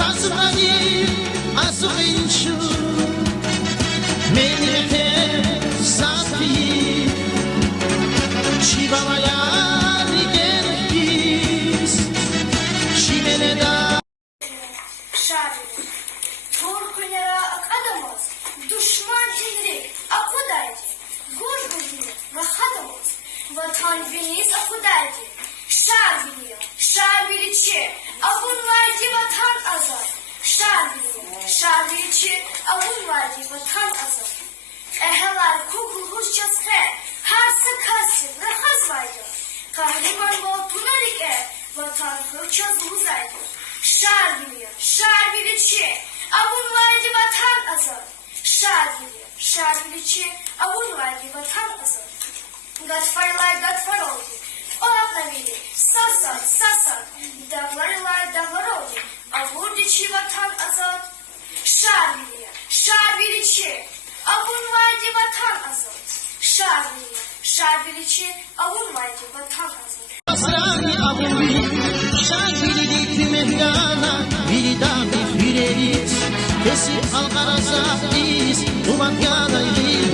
Sazmani azınçı Menete safi Çivavaya digerbiz Çimeneda Şairi Torkulera akadamaz Düşman cihri akudaydı Gorgulini rahadamaz Vatan beniz akudaydı Şair biliyor Şair bilici Avun verdi vatan azar Şair biliyor Şair bilici Avun verdi vatan azar Eheler kukul huşçası Her sıkası rahaz vardı Kahraman voltuna lige Vatan hırçaz uzaydı Şair biliyor Şair bilici Avun verdi vatan azar Şair biliyor Şair bilici Avun verdi vatan azar Gatfarlar gatfar oldu O ablamili Sasan sasan Dağlarlar dağlar oldu Avur diçi vatan azat Şair biliyor Şair bilici Avun verdi vatan azat Şair biliyor Şair bilici Avun verdi vatan azat Asrani avuri Şairlik mehdana Viridami hüreriz Kesip algaraza iz Umat yanayız